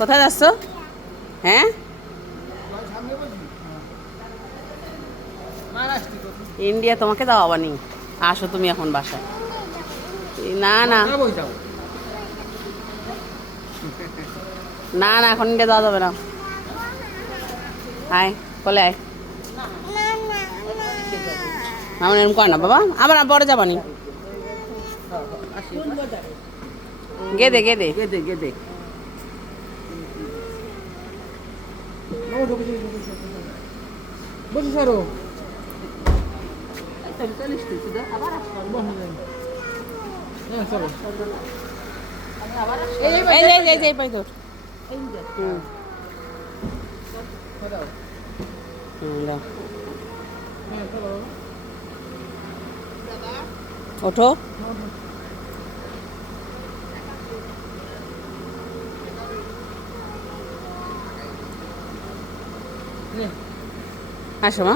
কোথায় যাচ্ছ? হ্যাঁ, ইন্ডিয়া তোমাকে যাওয়া নি। আসো তুমি এখন বাসায়। না না না না, এখন ইন্ডিয়া যাওয়া যাবে না। আয়, বলে আয়। আমার এরকম কয় না বাবা, আবার পরে যাবানি। গেদে গেদে গেদে গেদে বসে সারো চলো এই যে এই যে এই পাই তোর। দাও। ওঠো। আসো মা।